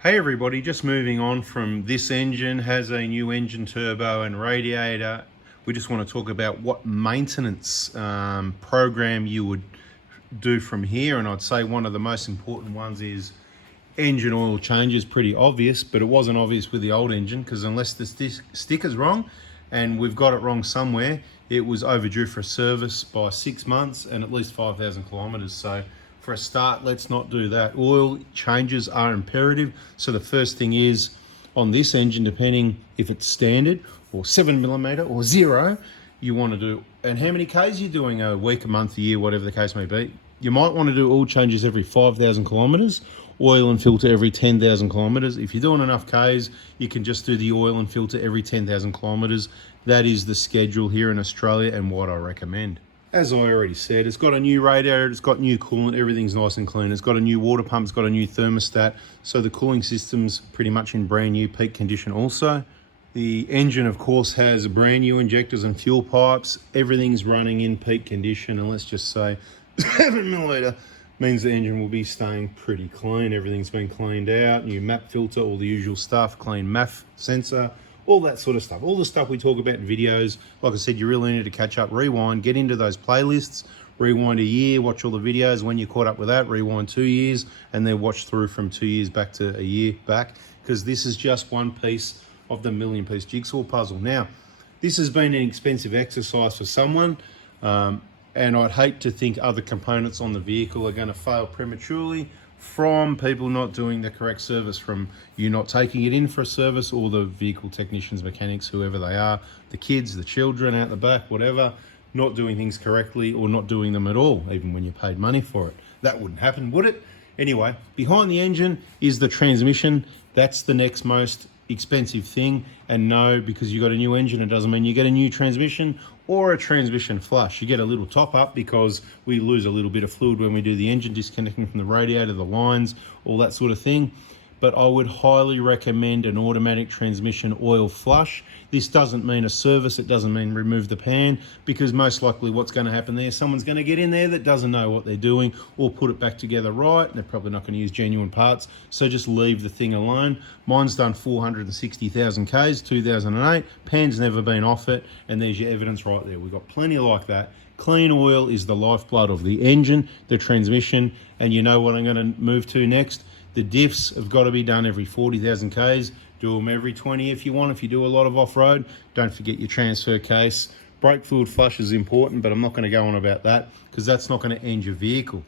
Hey everybody, just moving on from this engine, has a new engine turbo and radiator. We just want to talk about what maintenance program you would do from here. And I'd say one of the most important ones is engine oil change. Is pretty obvious, but it wasn't obvious with the old engine because unless the sticker's wrong and we've got it wrong somewhere, it was overdue for a service by 6 months and at least 5,000 kilometers. So for a start, let's not do that. Oil changes are imperative. So the first thing is on this engine, depending if it's standard or 7mm or zero, you want to do, and how many Ks you're doing a week, a month, a year, whatever the case may be. You might want to do oil changes every 5,000 kilometers, oil and filter every 10,000 kilometers. If you're doing enough Ks, you can just do the oil and filter every 10,000 kilometers. That is the schedule here in Australia and what I recommend. As I already said, it's got a new radiator, it's got new coolant, everything's nice and clean. It's got a new water pump, it's got a new thermostat. So the cooling system's pretty much in brand new peak condition also. The engine, of course, has brand new injectors and fuel pipes. Everything's running in peak condition, and let's just say 7mm means the engine will be staying pretty clean. Everything's been cleaned out, new map filter, all the usual stuff, clean MAF sensor, all that sort of stuff. All the stuff we talk about in videos. Like I said, you really need to catch up, rewind, get into those playlists, rewind a year, watch all the videos. When you're caught up with that, rewind 2 years, and then watch through from 2 years back to a year back, because this is just one piece of the million-piece jigsaw puzzle. Now, this has been an expensive exercise for someone, and I'd hate to think other components on the vehicle are going to fail prematurely from people not doing the correct service, from you not taking it in for a service, or the vehicle technicians, mechanics, whoever they are, the kids, the children out the back, whatever, not doing things correctly or not doing them at all, even when you paid money for it. That wouldn't happen, would it? Anyway, behind the engine is the transmission. That's the next most expensive thing. And no, because you got a new engine, it doesn't mean you get a new transmission or a transmission flush. You get a little top up because we lose a little bit of fluid when we do the engine, disconnecting from the radiator, the lines, all that sort of thing. But I would highly recommend an automatic transmission oil flush. This doesn't mean a service, it doesn't mean remove the pan, because most likely what's going to happen there, someone's going to get in there that doesn't know what they're doing or put it back together right, and they're probably not going to use genuine parts, so just leave the thing alone. Mine's done 460,000 Ks, 2008, pan's never been off it, and there's your evidence right there. We've got plenty like that. Clean oil is the lifeblood of the engine, the transmission, and you know what I'm going to move to next? The diffs have got to be done every 40,000 Ks. Do them every 20 if you want. If you do a lot of off-road, don't forget your transfer case. Brake fluid flush is important, but I'm not going to go on about that because that's not going to end your vehicle.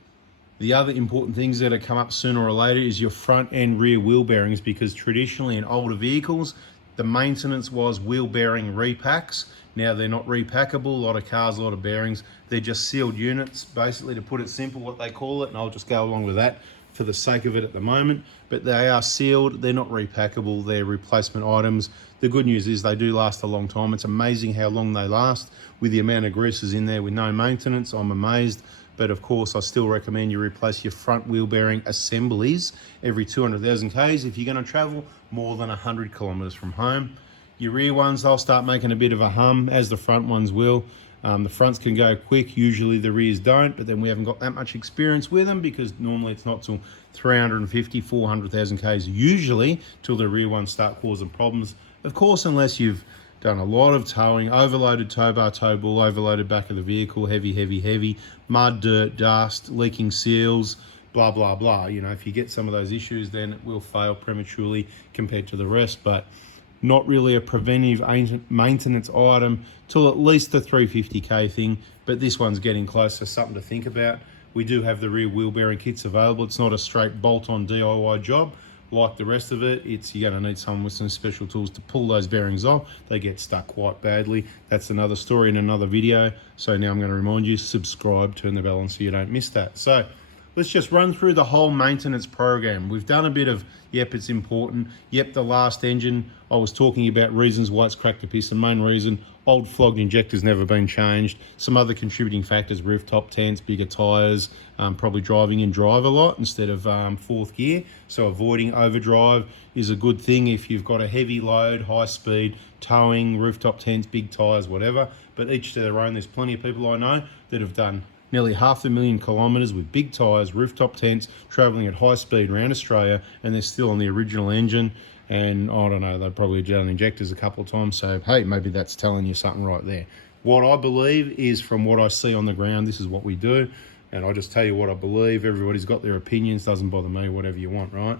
The other important things that have come up sooner or later is your front and rear wheel bearings, because traditionally in older vehicles, the maintenance was wheel bearing repacks. Now they're not repackable. A lot of cars, a lot of bearings, they're just sealed units, basically, to put it simple, what they call it, and I'll just go along with that for the sake of it at the moment. But they are sealed, they're not repackable, they're replacement items. The good news is they do last a long time. It's amazing how long they last with the amount of greases in there with no maintenance. I'm amazed. But of course, I still recommend you replace your front wheel bearing assemblies every 200,000 Ks if you're going to travel more than 100 kilometers from home. Your rear ones, they'll start making a bit of a hum, as the front ones will. The fronts can go quick, usually the rears don't, but then we haven't got that much experience with them because normally it's not till 350, 400,000 Ks usually till the rear ones start causing problems. Of course, unless you've done a lot of towing, overloaded tow bar, tow ball, overloaded back of the vehicle, heavy, mud, dirt, dust, leaking seals, blah, blah, blah. You know, if you get some of those issues, then it will fail prematurely compared to the rest, but not really a preventive maintenance item till at least the 350K thing, but this one's getting close, so something to think about. We do have the rear wheel bearing kits available. It's not a straight bolt-on DIY job like the rest of it. You're going to need someone with some special tools to pull those bearings off. They get stuck quite badly. That's another story in another video. So now I'm going to remind you, subscribe, turn the bell on so you don't miss that. So let's just run through the whole maintenance program. We've done a bit of, yep, it's important. Yep, the last engine, I was talking about reasons why it's cracked the piston. Main reason, old flogged injectors never been changed. Some other contributing factors, rooftop tents, bigger tires, probably driving in drive a lot instead of fourth gear. So avoiding overdrive is a good thing if you've got a heavy load, high speed, towing, rooftop tents, big tires, whatever. But each to their own. There's plenty of people I know that have done nearly 500,000 kilometres with big tyres, rooftop tents, travelling at high speed around Australia, and they're still on the original engine. And I don't know, they probably done injectors a couple of times, so hey, maybe that's telling you something right there. What I believe is, from what I see on the ground, this is what we do, and I just tell you what I believe. Everybody's got their opinions, doesn't bother me, whatever you want, right?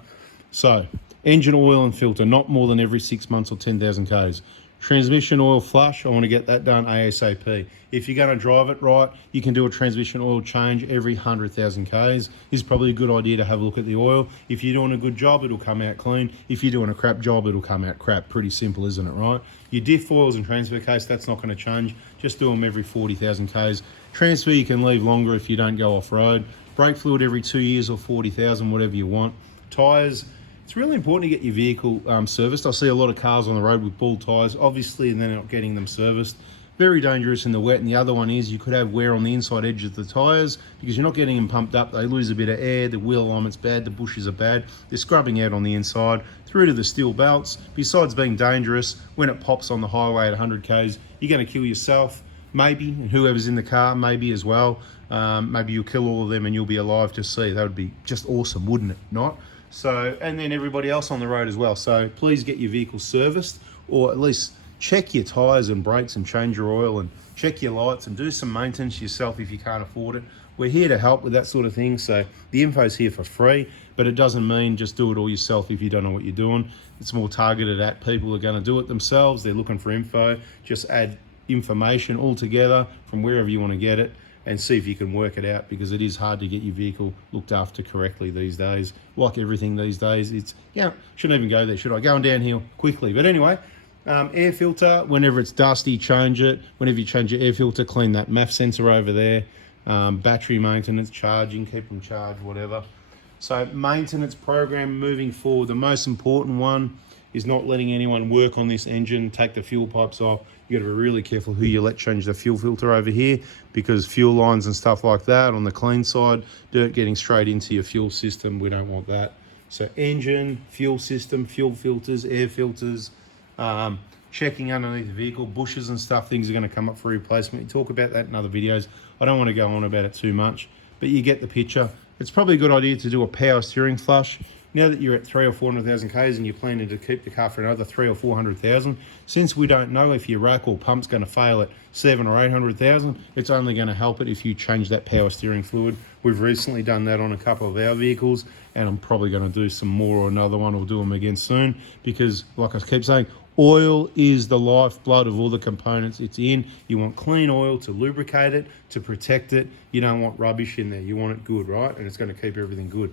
So, engine oil and filter, not more than every 6 months or 10,000 Ks. Transmission oil flush, I want to get that done ASAP. If you're going to drive it right, you can do a transmission oil change every 100,000 Ks. It's probably a good idea to have a look at the oil. If you're doing a good job, it'll come out clean. If you're doing a crap job, it'll come out crap. Pretty simple, isn't it, right? Your diff oils and transfer case, that's not going to change. Just do them every 40,000 Ks. Transfer, you can leave longer if you don't go off-road. Brake fluid every 2 years or 40,000, whatever you want. Tyres, it's really important to get your vehicle serviced. I see a lot of cars on the road with bald tyres, obviously, and they're not getting them serviced. Very dangerous in the wet. And the other one is you could have wear on the inside edge of the tyres because you're not getting them pumped up. They lose a bit of air, the wheel alignment's bad, the bushes are bad. They're scrubbing out on the inside through to the steel belts. Besides being dangerous, when it pops on the highway at 100 Ks, you're going to kill yourself, maybe, and whoever's in the car, maybe as well. Maybe you'll kill all of them and you'll be alive to see. That would be just awesome, wouldn't it? Not? So, and then everybody else on the road as well. So please get your vehicle serviced, or at least check your tyres and brakes and change your oil and check your lights and do some maintenance yourself if you can't afford it. We're here to help with that sort of thing. So the info's here for free, but it doesn't mean just do it all yourself if you don't know what you're doing. It's more targeted at people who are going to do it themselves. They're looking for info. Just add information all together from wherever you want to get it, and see if you can work it out, because it is hard to get your vehicle looked after correctly these days. Like everything these days, it's, shouldn't even go there, should I? Going downhill quickly. But anyway, air filter, whenever it's dusty, change it. Whenever you change your air filter, clean that MAF sensor over there. Battery maintenance, charging, keep them charged, whatever. So maintenance program moving forward, the most important one is not letting anyone work on this engine, take the fuel pipes off. You got to be really careful who you let change the fuel filter over here, because fuel lines and stuff like that on the clean side, dirt getting straight into your fuel system, we don't want that. So engine, fuel system, fuel filters, air filters, checking underneath the vehicle, bushes and stuff, things are going to come up for replacement. We talk about that in other videos. I don't want to go on about it too much, but you get the picture. It's probably a good idea to do a power steering flush. Now that you're at 300,000 or 400,000 Ks and you're planning to keep the car for another 300,000 or 400,000, since we don't know if your rack or pump's going to fail at 700,000 or 800,000, it's only going to help it if you change that power steering fluid. We've recently done that on a couple of our vehicles, and I'm probably going to do some more, or another one, or do them again soon, because like I keep saying, oil is the lifeblood of all the components it's in. You want clean oil to lubricate it, to protect it. You don't want rubbish in there. You want it good, right? And it's going to keep everything good.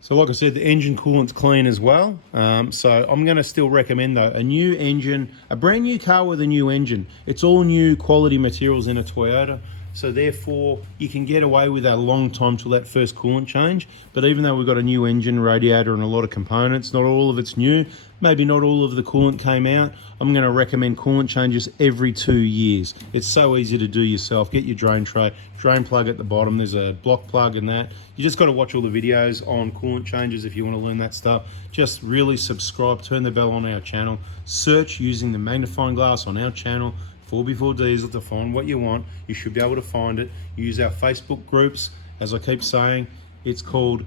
So like I said, the engine coolant's clean as well. So I'm going to still recommend, though, a new engine, a brand new car with a new engine. It's all new quality materials in a Toyota. So therefore, you can get away with a long time till that first coolant change. But even though we've got a new engine, radiator, and a lot of components, not all of it's new, maybe not all of the coolant came out, I'm going to recommend coolant changes every 2 years. It's so easy to do yourself. Get your drain tray, drain plug at the bottom. There's a block plug in that. You just got to watch all the videos on coolant changes if you want to learn that stuff. Just really subscribe, turn the bell on our channel, search using the magnifying glass on our channel, 4x4 Diesel, to find what you want. You should be able to find it. Use our Facebook groups. As I keep saying, it's called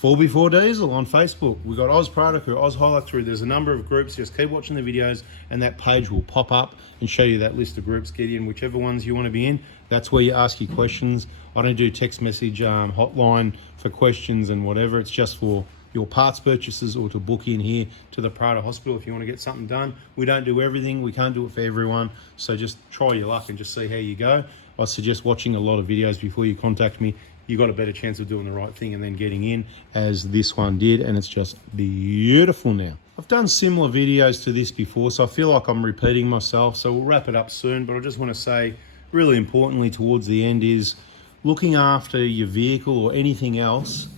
4x4 Diesel on Facebook. We've got Oz Prado Crew, Oz Highlight Crew. There's a number of groups. Just keep watching the videos and that page will pop up and show you that list of groups. Get in whichever ones you want to be in. That's where you ask your questions. I don't do text message hotline for questions and whatever. It's just for your parts purchases, or to book in here to the Prado Hospital if you want to get something done. We don't do everything. We can't do it for everyone. So just try your luck and just see how you go. I suggest watching a lot of videos before you contact me. You got a better chance of doing the right thing and then getting in, as this one did, and it's just beautiful now. I've done similar videos to this before, so I feel like I'm repeating myself, so we'll wrap it up soon. But I just want to say, really importantly towards the end, is looking after your vehicle or anything else,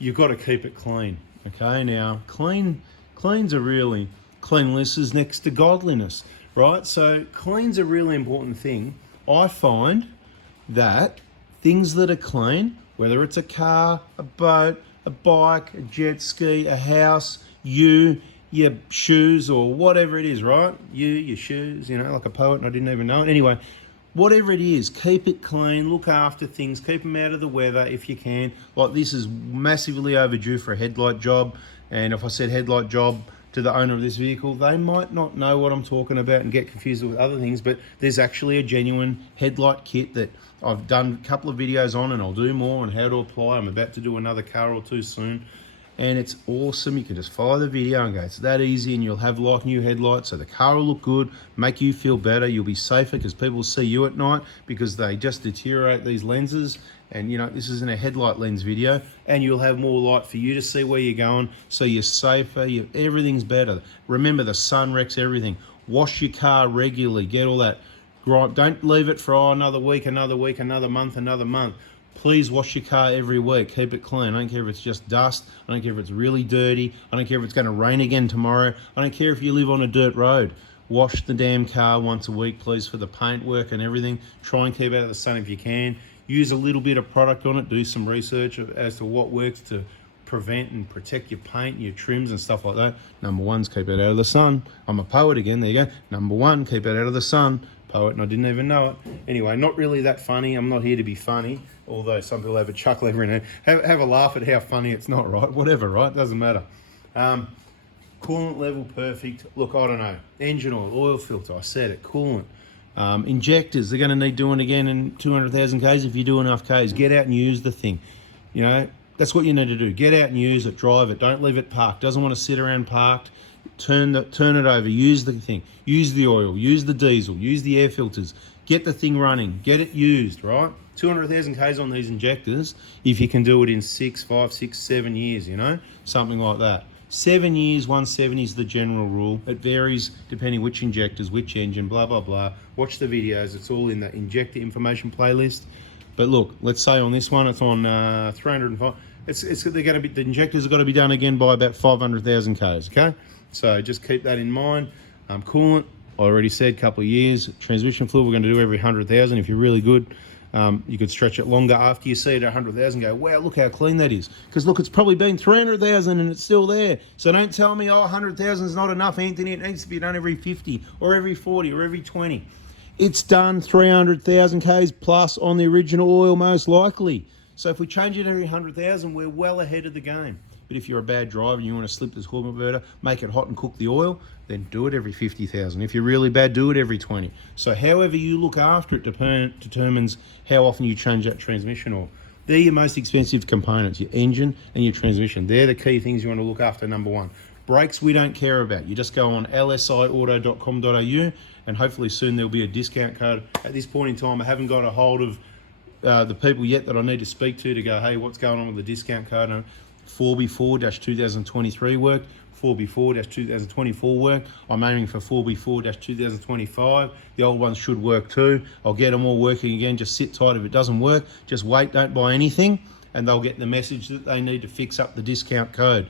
you've got to keep it clean. Okay, now clean's a really, cleanliness is next to godliness, right? So clean's a really important thing. I find that things that are clean, whether it's a car, a boat, a bike, a jet ski, a house, your shoes, or whatever it is, right? Your shoes, like a poet, and I didn't even know it. Anyway, whatever it is, keep it clean, look after things, keep them out of the weather if you can. Like, this is massively overdue for a headlight job, and if I said headlight job to the owner of this vehicle, they might not know what I'm talking about and get confused with other things, but there's actually a genuine headlight kit that I've done a couple of videos on, and I'll do more on how to apply. I'm about to do another car or two soon, and it's awesome. You can just follow the video and go, it's that easy, and you'll have like new headlights, so the car will look good, make you feel better, you'll be safer because people will see you at night because they just deteriorate these lenses. And you know, this isn't a headlight lens video, and you'll have more light for you to see where you're going, so you're safer, everything's better. Remember, the sun wrecks everything. Wash your car regularly, get all that gripe. Don't leave it for another week, another month. Please wash your car every week. Keep it clean. I don't care if it's just dust. I don't care if it's really dirty. I don't care if it's going to rain again tomorrow. I don't care if you live on a dirt road. Wash the damn car once a week, please, for the paint work and everything. Try and keep it out of the sun if you can. Use a little bit of product on it. Do some research as to what works to prevent and protect your paint and your trims and stuff like that. Number one's keep it out of the sun. I'm a poet again. There you go. Number one, keep it out of the sun. Poet, and I didn't even know it. Anyway, not really that funny. I'm not here to be funny, although some people have a chuckle every now and then. Have a laugh at how funny it's not, right? Whatever, right? Doesn't matter. Coolant level perfect. Look, I don't know. Engine oil filter, I said it. Coolant. Injectors, they're going to need doing again in 200,000 Ks if you do enough Ks. Get out and use the thing. You know, that's what you need to do. Get out and use it, drive it. Don't leave it parked. Doesn't want to sit around parked. Turn it over. Use the thing. Use the oil. Use the diesel. Use the air filters. Get the thing running. Get it used, right? 200,000 Ks on these injectors if you can do it in 5, 6, 7 years, you know? Something like that. 7 years, 170 is the general rule. It varies depending which injectors, which engine, blah, blah, blah. Watch the videos. It's all in the injector information playlist. But look, let's say on this one, it's on 305. The injectors are got to be done again by about 500,000 Ks, okay? So just keep that in mind. Coolant, I already said, couple of years. Transmission fluid, we're going to do every 100,000 if you're really good. You could stretch it longer after you see it at 100,000. Go, wow, look how clean that is. Because look, it's probably been 300,000 and it's still there. So don't tell me, oh, 100,000 is not enough, Anthony. It needs to be done every 50 or every 40 or every 20. It's done 300,000 Ks plus on the original oil, most likely. So if we change it every 100,000, we're well ahead of the game. But if you're a bad driver and you want to slip this hub converter, make it hot and cook the oil, then do it every 50,000. If you're really bad, do it every 20. So however you look after it determines how often you change that transmission oil. They're your most expensive components, your engine and your transmission. They're the key things you want to look after, number one. Brakes we don't care about. You just go on lsiauto.com.au and hopefully soon there'll be a discount code. At this point in time, I haven't got a hold of the people yet that I need to speak to go, hey, what's going on with the discount code? And 4B4-2023 work, 4B4-2024 work. I'm aiming for 4B4-2025. The old ones should work too. I'll get them all working again. Just sit tight. If it doesn't work, just wait, don't buy anything, and they'll get the message that they need to fix up the discount code.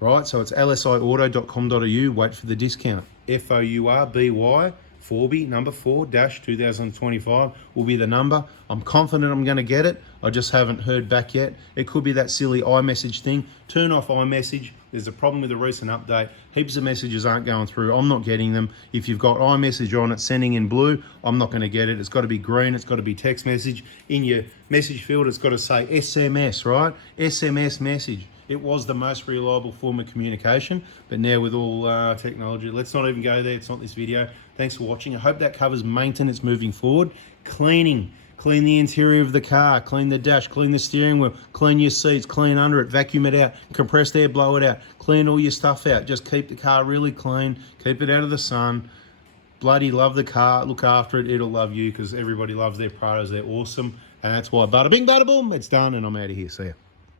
Right, so it's lsiauto.com.au, wait for the discount. FOURBY, 4B, number 4-2025 will be the number. I'm confident I'm going to get it. I just haven't heard back yet. It could be that silly iMessage thing. Turn off iMessage. There's a problem with the recent update. Heaps of messages aren't going through. I'm not getting them. If you've got iMessage on it sending in blue, I'm not going to get it. It's got to be green. It's got to be text message. In your message field, it's got to say SMS, right? SMS message. It was the most reliable form of communication, but now with all technology, let's not even go there. It's not this video. Thanks for watching. I hope that covers maintenance moving forward. Cleaning. Clean the interior of the car, clean the dash, clean the steering wheel, clean your seats, clean under it, vacuum it out, compressed air, blow it out, clean all your stuff out. Just keep the car really clean, keep it out of the sun. Bloody love the car, look after it, it'll love you because everybody loves their Prados, they're awesome. And that's why bada bing, bada boom, it's done and I'm out of here, see ya.